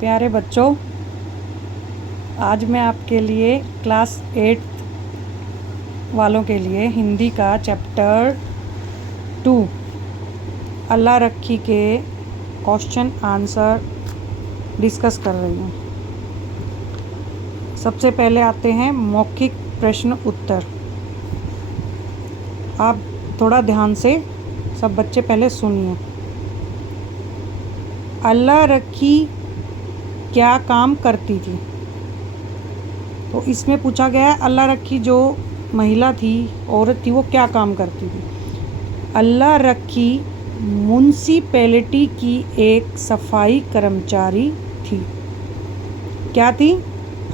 प्यारे बच्चों, आज मैं आपके लिए क्लास 8 वालों के लिए हिंदी का चैप्टर 2 अल्लाह रखी के क्वेश्चन आंसर डिस्कस कर रही हूँ। सबसे पहले आते हैं मौखिक प्रश्न उत्तर। आप थोड़ा ध्यान से सब बच्चे पहले सुनिए। अल्लाह रखी क्या काम करती थी? तो इसमें पूछा गया है अल्लाह रखी जो महिला थी, औरत थी, वो क्या काम करती थी। अल्लाह रखी म्युनिसिपैलिटी की एक सफाई कर्मचारी थी। क्या थी?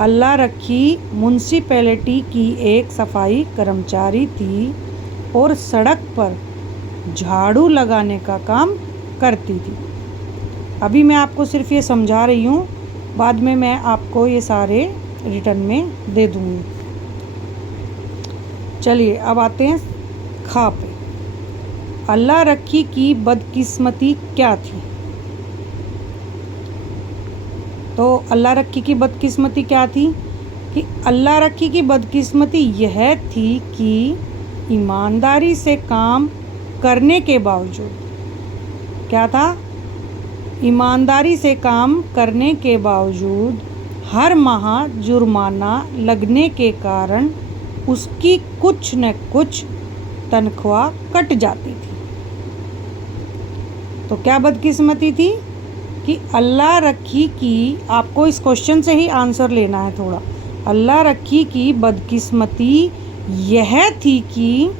अल्लाह रखी म्युनिसिपैलिटी की एक सफाई कर्मचारी थी और सड़क पर झाड़ू लगाने का काम करती थी। अभी मैं आपको सिर्फ ये समझा रही हूँ, बाद में मैं आपको ये सारे रिटर्न में दे दूँगी। चलिए अब आते हैं खा पे। अल्लाह रखी की बदकिस्मती क्या थी? तो अल्लाह रखी की बदकिस्मती क्या थी कि अल्लाह रखी की बदकिस्मती यह थी कि ईमानदारी से काम करने के बावजूद, क्या था? ईमानदारी से काम करने के बावजूद हर माह जुर्माना लगने के कारण उसकी कुछ न कुछ तनख्वाह कट जाती थी। तो क्या बदकिस्मती थी कि अल्लाह रखी की, आपको इस क्वेश्चन से ही आंसर लेना है थोड़ा। अल्लाह रखी की बदकिस्मती यह थी कि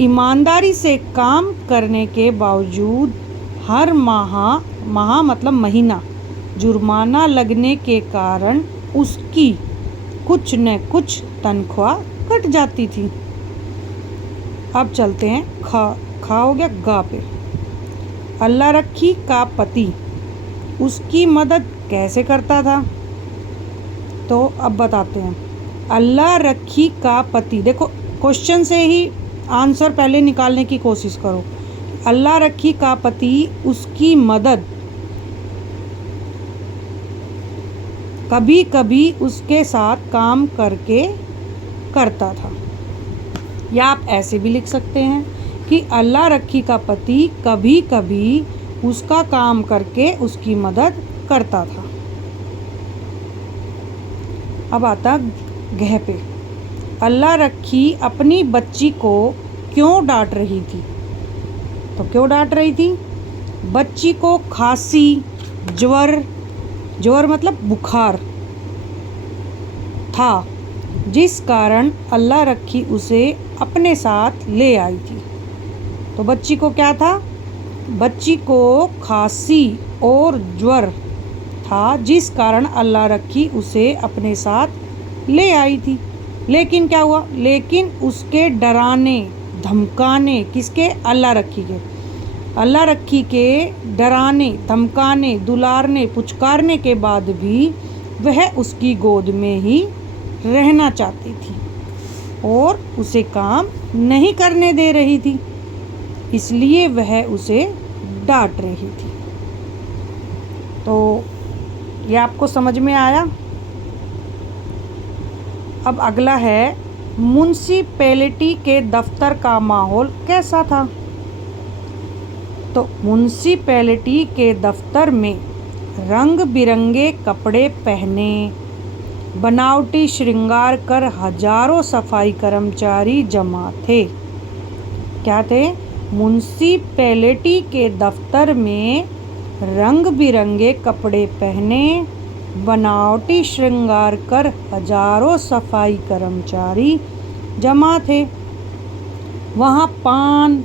ईमानदारी से काम करने के बावजूद हर माह मतलब महीना जुर्माना लगने के कारण उसकी कुछ न कुछ तनख्वाह कट जाती थी। अब चलते हैं खा हो गया गा पे। अल्लाह रखी का पति उसकी मदद कैसे करता था? तो अब बताते हैं। अल्लाह रखी का पति, देखो क्वेश्चन से ही आंसर पहले निकालने की कोशिश करो। अल्लाह रखी का पति उसकी मदद कभी कभी उसके साथ काम करके करता था। या आप ऐसे भी लिख सकते हैं कि अल्लाह रखी का पति कभी कभी उसका काम करके उसकी मदद करता था। अब आता घ पे। अल्लाह रखी अपनी बच्ची को क्यों डांट रही थी? तो क्यों डांट रही थी? बच्ची को खांसी, ज्वर मतलब बुखार था, जिस कारण अल्लाह रखी उसे अपने साथ ले आई थी। तो बच्ची को क्या था? बच्ची को खांसी और ज्वर था, जिस कारण अल्लाह रखी उसे अपने साथ ले आई थी। लेकिन क्या हुआ? लेकिन उसके डराने धमकाने, किसके? अल्लाह रखी के। अल्लाह रखी के डराने धमकाने दुलारने पुचकारने के बाद भी वह उसकी गोद में ही रहना चाहती थी और उसे काम नहीं करने दे रही थी, इसलिए वह उसे डांट रही थी। तो ये आपको समझ में आया? अब अगला है म्युनिसिपैलिटी के दफ्तर का माहौल कैसा था? तो म्युनिसिपैलिटी के दफ्तर में रंग बिरंगे कपड़े पहने, बनावटी श्रृंगार कर हजारों सफाई कर्मचारी जमा थे। क्या थे? म्युनिसिपैलिटी के दफ्तर में रंग बिरंगे कपड़े पहने, बनावटी श्रृंगार कर हजारों सफाई कर्मचारी जमा थे। वहाँ पान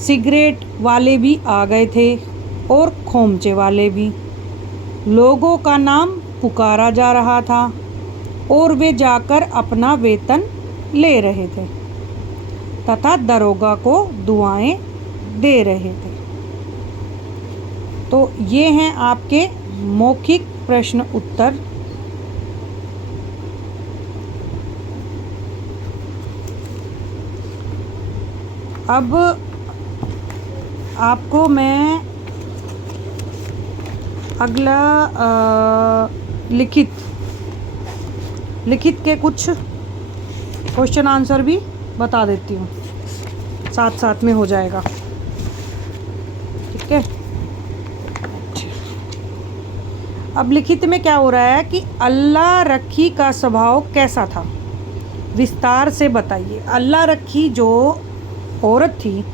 सिगरेट वाले भी आ गए थे और खोमचे वाले भी। लोगों का नाम पुकारा जा रहा था और वे जाकर अपना वेतन ले रहे थे तथा दरोगा को दुआएं दे रहे थे। तो ये हैं आपके मौखिक प्रश्न उत्तर। अब आपको मैं अगला लिखित के कुछ क्वेश्चन आंसर भी बता देती हूँ, साथ साथ में हो जाएगा। ठीक है। अब लिखित में क्या हो रहा है कि अल्लाह रखी का स्वभाव कैसा था, विस्तार से बताइए। अल्लाह रखी जो औरत थी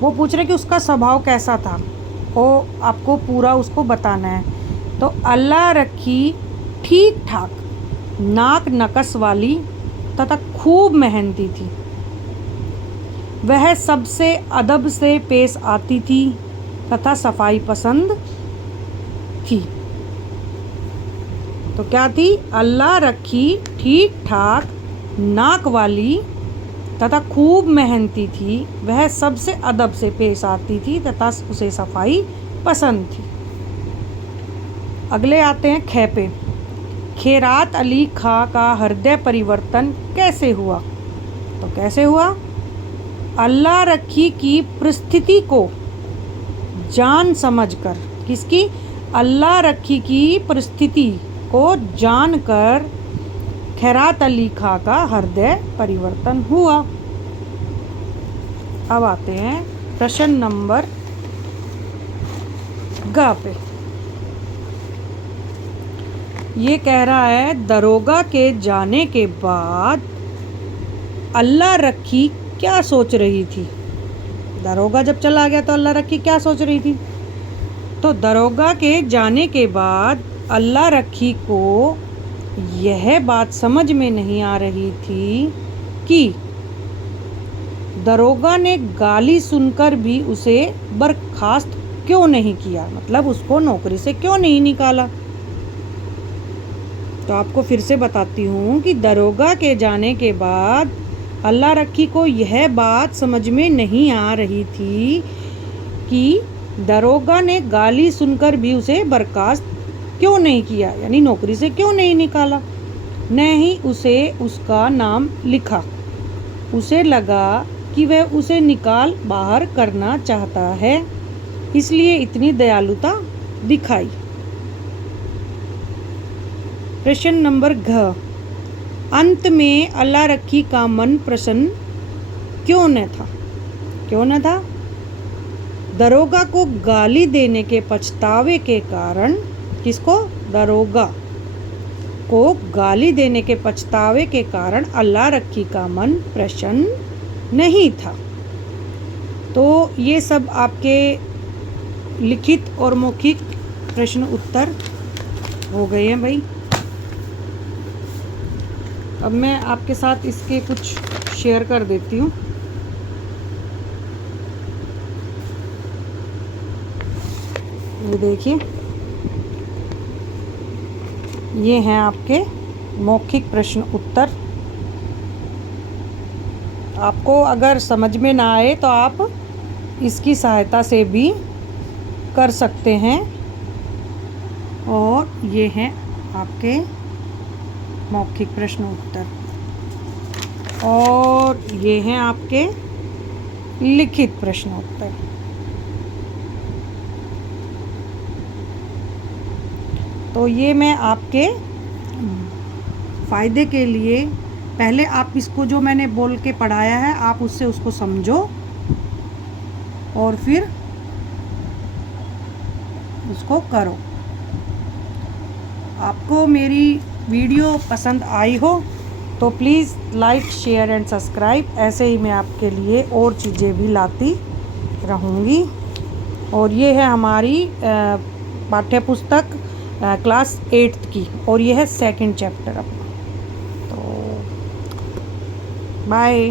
वो पूछ रहे कि उसका स्वभाव कैसा था, वो आपको पूरा उसको बताना है। तो अल्लाह रखी ठीक ठाक, नाक नकस वाली तथा खूब मेहनती थी। वह सबसे अदब से पेश आती थी तथा सफाई पसंद थी। तो क्या थी? अल्लाह रखी ठीक ठाक, नाक वाली तथा खूब मेहनती थी। वह सबसे अदब से पेश आती थी तथा उसे सफाई पसंद थी। अगले आते हैं ख पे। खैरात अली खां का हृदय परिवर्तन कैसे हुआ? तो कैसे हुआ? अल्लाह रखी की परिस्थिति को जान समझकर, किसकी? अल्लाह रखी की परिस्थिति को जानकर खैरात अली खां का हृदय परिवर्तन हुआ। अब आते हैं प्रश्न नंबर ग पे। ये कह रहा है दरोगा के जाने के बाद अल्लाह रखी क्या सोच रही थी? दरोगा जब चला गया तो अल्लाह रखी क्या सोच रही थी? तो दरोगा के जाने के बाद अल्लाह रखी को यह बात समझ में नहीं आ रही थी कि दरोगा ने गाली सुनकर भी उसे बर्खास्त क्यों नहीं किया, मतलब उसको नौकरी से क्यों नहीं निकाला। तो आपको फिर से बताती हूँ कि दरोगा के जाने के बाद अल्लाह रखी को यह बात समझ में नहीं आ रही थी कि दरोगा ने गाली सुनकर भी उसे बर्खास्त क्यों नहीं किया, यानी नौकरी से क्यों नहीं निकाला, न ही उसे उसका नाम लिखा। उसे लगा कि वह उसे निकाल बाहर करना चाहता है, इसलिए इतनी दयालुता दिखाई। प्रश्न नंबर घ। अंत में अल्लाह रखी का मन प्रसन्न क्यों न था? क्यों न था? दरोगा को गाली देने के पछतावे के कारण, किसको? दरोगा को गाली देने के पछतावे के कारण अल्लाह रखी का मन प्रसन्न नहीं था। तो ये सब आपके लिखित और मौखिक प्रश्न उत्तर हो गए हैं भाई। अब मैं आपके साथ इसके कुछ शेयर कर देती हूँ। ये देखिए, ये हैं आपके मौखिक प्रश्न उत्तर। आपको अगर समझ में ना आए तो आप इसकी सहायता से भी कर सकते हैं। और ये हैं आपके मौखिक प्रश्न उत्तर, और ये हैं आपके लिखित प्रश्न उत्तर। तो ये मैं आपके फ़ायदे के लिए, पहले आप इसको जो मैंने बोल के पढ़ाया है आप उससे उसको समझो और फिर उसको करो। आपको मेरी वीडियो पसंद आई हो तो please like, share and subscribe. ऐसे ही मैं आपके लिए और चीज़ें भी लाती रहूँगी। और ये है हमारी पाठ्य पुस्तक क्लास 8th की, और ये है 2nd चैप्टर अपना। तो बाय।